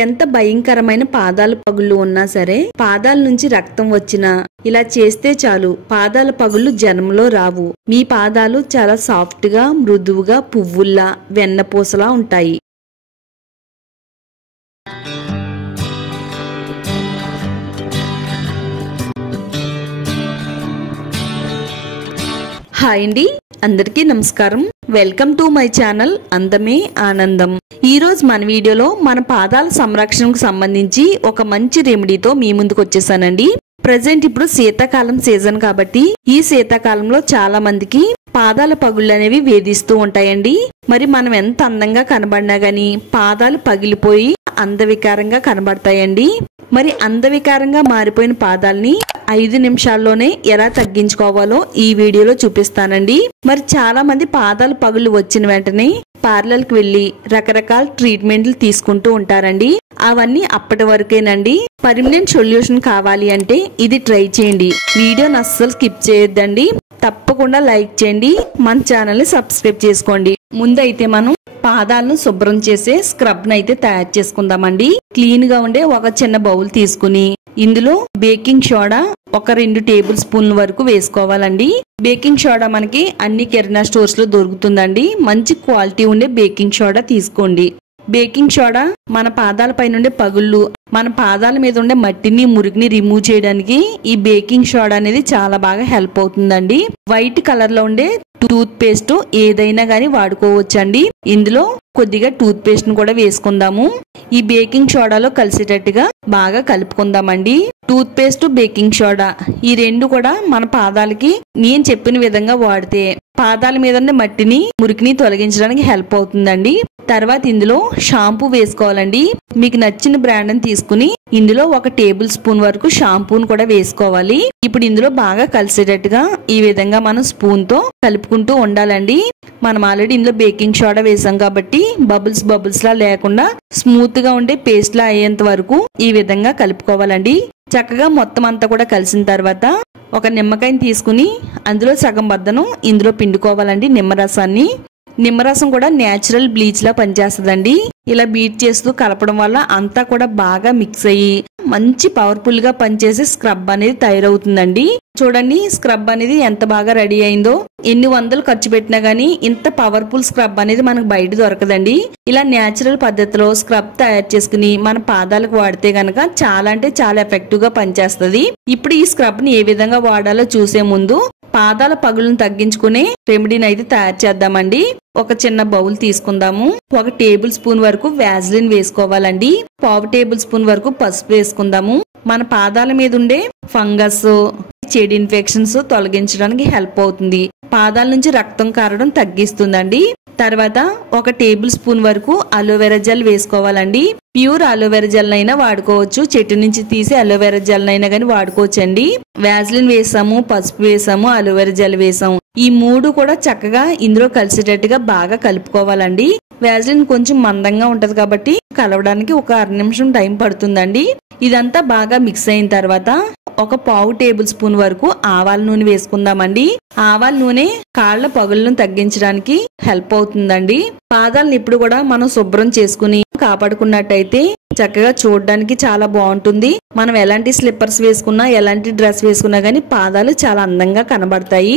ఎంత భయంకరమైన పాదాల పగుళ్ళు ఉన్నా సరే, పాదాల నుంచి రక్తం వచ్చినా ఇలా చేస్తే చాలు పాదాల పగుళ్ళు జన్మలో రావు. మీ పాదాలు చాలా సాఫ్ట్ గా, మృదువుగా, పువ్వుల్లా, వెన్నపూసలా ఉంటాయి. హాయ్ అండి, అందరికీ నమస్కారం. వెల్కమ్ టు మై ఛానల్ అందమే ఆనందం. ఈ రోజు మన వీడియోలో మన పాదాల సంరక్షణకు సంబంధించి ఒక మంచి రెమెడీతో మీ ముందుకు వచ్చేసానండి. ప్రజెంట్ ఇప్పుడు శీతాకాలం సీజన్ కాబట్టి ఈ శీతాకాలంలో చాలా మందికి పాదాల పగుళ్ళు అనేవి వేధిస్తూ ఉంటాయండి. మరి మనం ఎంత అందంగా కనబడినా గానీ పాదాలు పగిలిపోయి అందవికారంగా కనబడతాయండి. మరి అందవికారంగా మారిపోయిన పాదాలని 5 నిమిషాల్లోనే ఎలా తగ్గించుకోవాలో ఈ వీడియోలో చూపిస్తానండి. మరి చాలా మంది పాదాల పగుళ్ళు వచ్చిన వెంటనే పార్లర్ కి వెళ్లి రకరకాల ట్రీట్మెంట్లు తీసుకుంటూ ఉంటారండి. అవన్నీ అప్పటి వరకేనండి. పర్మనెంట్ సొల్యూషన్ కావాలి అంటే ఇది ట్రై చేయండి. వీడియోని అస్సలు స్కిప్ చేయొద్దండి. తప్పకుండా లైక్ చేయండి, మన ఛానల్ ని సబ్స్క్రైబ్ చేసుకోండి. ముందైతే మనం పాదాలను శుభ్రం చేసే స్క్రబ్ నైతే తయారు చేసుకుందామండి. క్లీన్ గా ఉండే ఒక చిన్న బౌల్ తీసుకుని ఇందులో బేకింగ్ సోడా ఒక 2 టేబుల్ స్పూన్ల వరకు వేసుకోవాలండి. బేకింగ్ సోడా మనకి అన్ని కిరాణా స్టోర్స్ లో దొరుకుతుందండి. మంచి క్వాలిటీ ఉండే బేకింగ్ సోడా తీసుకోండి. బేకింగ్ సోడా మన పాదాల పైన ఉండే పగుళ్ళు, మన పాదాల మీద ఉండే మట్టిని, మురికిని రిమూవ్ చేయడానికి ఈ బేకింగ్ సోడా అనేది చాలా బాగా హెల్ప్ అవుతుందండి. వైట్ కలర్ లో ఉండే టూత్ పేస్ట్ ఏదైనా గానీ వాడుకోవచ్చండి. ఇందులో కొద్దిగా టూత్ పేస్ట్ ను కూడా వేసుకుందాము. ఈ బేకింగ్ సోడాలో కలిసేటట్టుగా బాగా కలుపుకుందామండి. టూత్ పేస్ట్, బేకింగ్ సోడా ఈ రెండు కూడా మన పాదాలకి నేను చెప్పిన విధంగా వాడితే పాదాల మీద ఉండే మట్టిని, మురికిని తొలగించడానికి హెల్ప్ అవుతుందండి. తర్వాత ఇందులో షాంపూ వేసుకోవాలండి. మీకు నచ్చిన బ్రాండ్ ని తీసుకుని ఇందులో ఒక టేబుల్ స్పూన్ వరకు షాంపూను కూడా వేసుకోవాలి. ఇప్పుడు ఇందులో బాగా కలిసేటట్టుగా ఈ విధంగా మనం స్పూన్ తో కలుపుకుంటూ ఉండాలండి. మనం ఆల్రెడీ ఇందులో బేకింగ్ సోడా వేసాం కాబట్టి బబుల్స్ లా లేకుండా స్మూత్ గా ఉండే పేస్ట్ లా అయ్యేంత వరకు ఈ విధంగా కలుపుకోవాలండి. చక్కగా మొత్తం అంతా కూడా కలిసిన తర్వాత ఒక నిమ్మకాయని తీసుకుని అందులో సగం బద్దను ఇందులో పిండుకోవాలండి. నిమ్మరసం కూడా నేచురల్ బ్లీచ్ లా పనిచేస్తుందండి. ఇలా బీట్ చేస్తూ కలపడం వల్ల అంతా కూడా బాగా మిక్స్ అయ్యి మంచి పవర్ఫుల్ గా పనిచేసే స్క్రబ్ అనేది తయారవుతుందండి. చూడండి స్క్రబ్ అనేది ఎంత బాగా రెడీ అయిందో. ఎన్ని వందలు ఖర్చు పెట్టినా గానీ ఇంత పవర్ఫుల్ స్క్రబ్ అనేది మనకు బయట దొరకదండి. ఇలా నేచురల్ పద్ధతిలో స్క్రబ్ తయారు చేసుకుని మన పాదాలకు వాడితే గనక చాలా అంటే చాలా ఎఫెక్టివ్ గా పనిచేస్తుంది. ఇప్పుడు ఈ స్క్రబ్ ని ఏ విధంగా వాడాలో చూసే ముందు పాదాల పగులను తగ్గించుకునే రెమెడీని అయితే తయారు చేద్దామండి. ఒక చిన్న బౌల్ తీసుకుందాము. 1 టేబుల్ స్పూన్ వరకు వ్యాజ్లిన్ వేసుకోవాలండి. 1/2 టేబుల్ స్పూన్ వరకు పసుపు వేసుకుందాము. మన పాదాల మీద ఉండే ఫంగస్, చెడు ఇన్ఫెక్షన్స్ తొలగించడానికి హెల్ప్ అవుతుంది. పాదాల నుంచి రక్తం కారడం తగ్గిస్తుందండి. తర్వాత 1 టేబుల్ స్పూన్ వరకు అలోవెరా జెల్ వేసుకోవాలండి. ప్యూర్ అలోవెరా జెల్ అయినా వాడుకోవచ్చు, చెట్టు నుంచి తీసి అలోవెరా జెల్ అయినా గానీ వాడుకోవచ్చండి. వ్యాజ్లిన్ వేసాము, పసుపు వేసాము, అలోవెరా జెల్ వేసాము. ఈ 3 కూడా చక్కగా ఇందులో కలిసేటట్టుగా బాగా కలుపుకోవాలండి. వ్యాజ్లిన్ కొంచెం మందంగా ఉంటది కాబట్టి కలవడానికి ఒక 1/2 నిమిషం టైం పడుతుందండి. ఇదంతా బాగా మిక్స్ అయిన తర్వాత ఒక 1/4 టేబుల్ స్పూన్ వరకు ఆవాల నూనె వేసుకుందామండి. ఆవాల నూనె కాళ్ల పగులను తగ్గించడానికి హెల్ప్ అవుతుందండి. పాదాలను ఇప్పుడు కూడా మనం శుభ్రం చేసుకుని కాపాడుకున్నట్టయితే చక్కగా చూడడానికి చాలా బాగుంటుంది. మనం ఎలాంటి స్లిప్పర్స్ వేసుకున్నా, ఎలాంటి డ్రెస్ వేసుకున్నా గానీ పాదాలు చాలా అందంగా కనబడతాయి.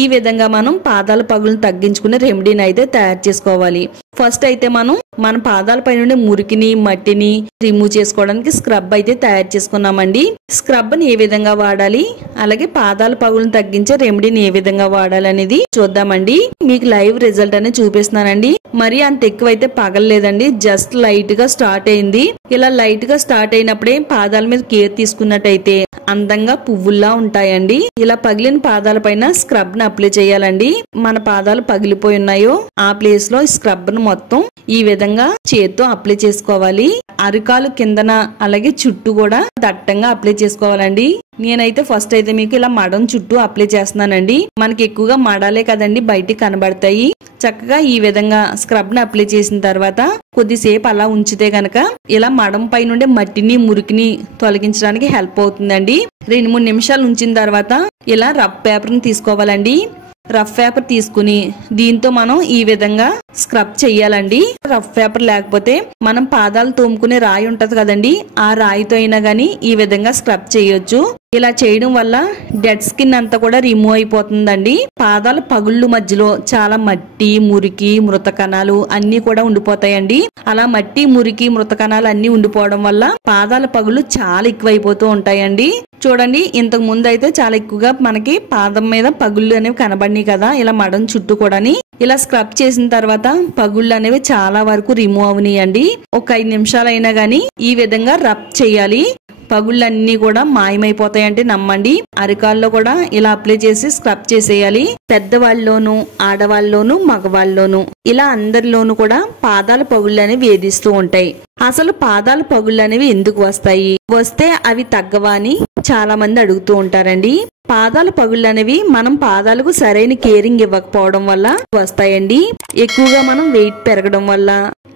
ఈ విధంగా మనం పాదాల పగులను తగ్గించుకునే రెమెడీని అయితే తయారు చేసుకోవాలి. ఫస్ట్ అయితే మనం మన పాదాల పైన ఉండే మురికిని, మట్టిని రిమూవ్ చేసుకోవడానికి స్క్రబ్ అయితే తయారు చేసుకున్నామండి. స్క్రబ్ ని ఏ విధంగా వాడాలి, అలాగే పాదాల పగులను తగ్గించే రెమెడీని ఏ విధంగా వాడాలి అనేది చూద్దామండి. మీకు లైవ్ రిజల్ట్ అనేది చూపిస్తున్నానండి. మరి అంత ఎక్కువైతే పగలలేదండి, జస్ట్ లైట్ గా స్టార్ట్ అయింది. ఇలా లైట్ గా స్టార్ట్ అయినప్పుడే పాదాల మీద కేర్ తీసుకున్నట్టయితే అందంగా పువ్వుల్లా ఉంటాయండి. ఇలా పగిలిన పాదాల పైన స్క్రబ్ ని అప్లై చేయాలండి. మన పాదాలు పగిలిపోయి ఉన్నాయో ఆ ప్లేస్ లో స్క్రబ్ ను మొత్తం ఈ విధంగా చేత్తో అప్లై చేసుకోవాలి. అరికాలు కిందన అలాగే చుట్టూ కూడా దట్టంగా అప్లై చేసుకోవాలండి. నేనైతే ఫస్ట్ అయితే మీకు ఇలా మడం చుట్టూ అప్లై చేస్తున్నానండి. మనకి ఎక్కువగా మడాలే కదండి బయటికి కనబడతాయి. చక్కగా ఈ విధంగా స్క్రబ్ ని అప్లై చేసిన తర్వాత కొద్దిసేపు అలా ఉంచితే గనక ఇలా మడం పై నుండి మట్టిని, మురికిని తొలగించడానికి హెల్ప్ అవుతుందండి. 2-3 నిమిషాలు ఉంచిన తర్వాత ఇలా రబ్ పేపర్ ని తీసుకోవాలండి. రఫ్ పేపర్ తీసుకుని దీంతో మనం ఈ విధంగా స్క్రబ్ చెయ్యాలండి. రఫ్ పేపర్ లేకపోతే మనం పాదాలు తోముకునే రాయి ఉంటది కదండి, ఆ రాయితో అయినా గానీ ఈ విధంగా స్క్రబ్ చేయొచ్చు. ఇలా చేయడం వల్ల డెడ్ స్కిన్ అంతా కూడా రిమూవ్ అయిపోతుందండి. పాదాల పగుళ్ళు మధ్యలో చాలా మట్టి, మురికి, మృత కణాలు అన్ని కూడా ఉండిపోతాయండి. అలా మట్టి, మురికి, మృత కణాలు అన్ని ఉండిపోవడం వల్ల పాదాల పగుళ్ళు చాలా ఎక్కువైపోతూ ఉంటాయండి. చూడండి, ఇంతకు ముందు అయితే చాలా ఎక్కువగా మనకి పాదం మీద పగుళ్ళు అనేవి కనబడినాయి కదా, ఇలా మడం చుట్టూ కూడా. ఇలా స్క్రబ్ చేసిన తర్వాత పగుళ్ళు అనేవి చాలా వరకు రిమూవ్ అవనియండి. ఒక 5 నిమిషాలైనా గానీ ఈ విధంగా రబ్ చేయాలి. పగుళ్ళన్నీ కూడా మాయమైపోతాయంటే నమ్మండి. అరికాల్లో కూడా ఇలా అప్లై చేసి స్క్రబ్ చేసేయాలి. పెద్దవాళ్ళలోను, ఆడవాళ్ళలోను, మగవాళ్ళలోను ఇలా అందరిలోనూ కూడా పాదాల పగుళ్ళు అనేవి వేధిస్తూ ఉంటాయి. అసలు పాదాల పగుళ్ళు అనేవి ఎందుకు వస్తాయి, వస్తే అవి తగ్గవా అని చాలా మంది అడుగుతూ ఉంటారండి. పాదాల పగుళ్ళు అనేవి మనం పాదాలకు సరైన కేరింగ్ ఇవ్వకపోవడం వల్ల వస్తాయండి. ఎక్కువగా మనం వెయిట్ పెరగడం వల్ల,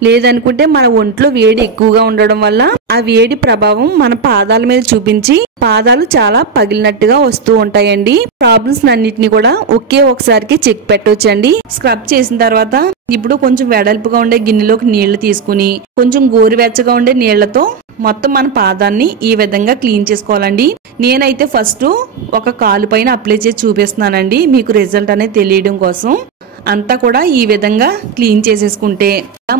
లేదనుకుంటే మన ఒంట్లో వేడి ఎక్కువగా ఉండడం వల్ల ఆ వేడి ప్రభావం మన పాదాల మీద చూపించి పాదాలు చాలా పగిలినట్టుగా వస్తూ ఉంటాయండి. ప్రాబ్లమ్స్ అన్నిటిని కూడా ఒకే ఒకసారికి చెక్ పెట్టొచ్చండి. స్క్రబ్ చేసిన తర్వాత ఇప్పుడు కొంచెం వెడల్పుగా ఉండే గిన్నెలోకి నీళ్లు తీసుకుని కొంచెం గోరువెచ్చగా ఉండే నీళ్లతో మొత్తం మన పాదాన్ని ఈ విధంగా క్లీన్ చేసుకోవాలండి. నేనైతే ఫస్ట్ ఒక కాలు పైన అప్లై చేసి చూపిస్తున్నానండి, మీకు రిజల్ట్ అనేది తెలియడం కోసం. అంతా కూడా ఈ విధంగా క్లీన్ చేసేసుకుంటే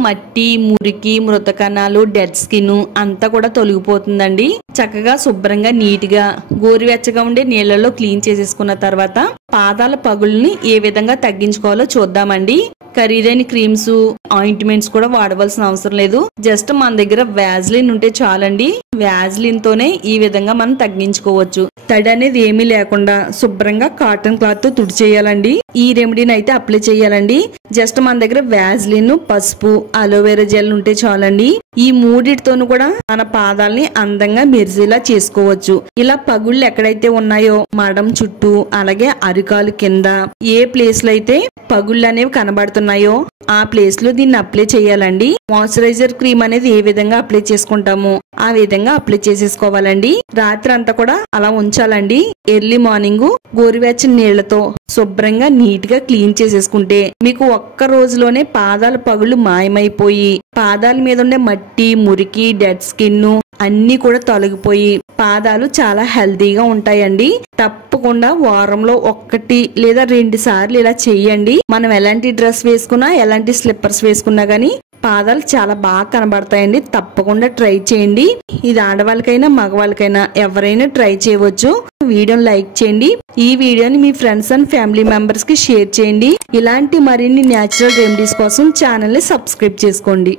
మట్టి, మురికి, మృత కణాలు, డెడ్ స్కిన్ అంతా కూడా తొలగిపోతుందండి. చక్కగా శుభ్రంగా నీట్ గా గోరువెచ్చగా ఉండే నీళ్లలో క్లీన్ చేసేసుకున్న తర్వాత పాదాల పగుల్ని ఏ విధంగా తగ్గించుకోవాలో చూద్దామండి. ఖరీదైన క్రీమ్స్, ఆయింట్మెంట్స్ కూడా వాడవలసిన అవసరం లేదు. జస్ట్ మన దగ్గర వ్యాజ్లిన్ ఉంటే చాలండి. వ్యాజ్లిన్ తోనే ఈ విధంగా మనం తగ్గించుకోవచ్చు. తడి అనేది ఏమీ లేకుండా శుభ్రంగా కాటన్ క్లాత్ తో తుడిచేయాలండి. ఈ రెమెడీని అయితే అప్లై చేయాలండి. జస్ట్ మన దగ్గర వ్యాజ్లిన్, పసుపు, అలోవెరా జెల్ ఉంటే చాలండి. ఈ మూడిటితోనూ కూడా మన పాదాలని అందంగా మెరిసేలా చేసుకోవచ్చు. ఇలా పగుళ్ళు ఎక్కడైతే ఉన్నాయో మడం చుట్టూ, అలాగే అరికాలు కింద ఏ ప్లేస్ లో అయితే పగుళ్ళు అనేవి కనబడుతున్నాయో ఆ ప్లేస్ లో దీన్ని అప్లై చేయాలండి. మాయిశ్చరైజర్ క్రీమ్ అనేది ఏ విధంగా అప్లై చేసుకుంటామో ఆ విధంగా అప్లై చేసేసుకోవాలండి. రాత్రి అంతా కూడా అలా ఉంచాలండి. ఎర్లీ మార్నింగ్ గోరువెచ్చని నీళ్లతో శుభ్రంగా నీట్ గా క్లీన్ చేసేసుకుంటే మీకు ఒక్క రోజులోనే పాదాల పగుళ్ళు మాయమైపోయి పాదాల మీద ఉండే మట్టి, మురికి, డెడ్ స్కిన్ అన్ని కూడా తొలగిపోయి పాదాలు చాలా హెల్తీగా ఉంటాయండి. తప్పకుండా వారంలో 1 లేదా 2 సార్లు ఇలా చెయ్యండి. మనం ఎలాంటి డ్రెస్ వేసుకున్నా, ఎలాంటి స్లిప్పర్స్ వేసుకున్నా గానీ పాదాలు చాలా బాగా కనబడతాయండి. తప్పకుండా ట్రై చేయండి. ఇది ఆడవాళ్ళకైనా మగవాళ్ళకైనా ఎవరైనా ట్రై చేయవచ్చు. వీడియోని లైక్ చేయండి. ఈ వీడియోని మీ ఫ్రెండ్స్ అండ్ ఫ్యామిలీ మెంబర్స్ కి షేర్ చేయండి. ఇలాంటి మరిన్ని న్యాచురల్ రెమెడీస్ కోసం ఛానల్ ని సబ్స్క్రైబ్ చేసుకోండి.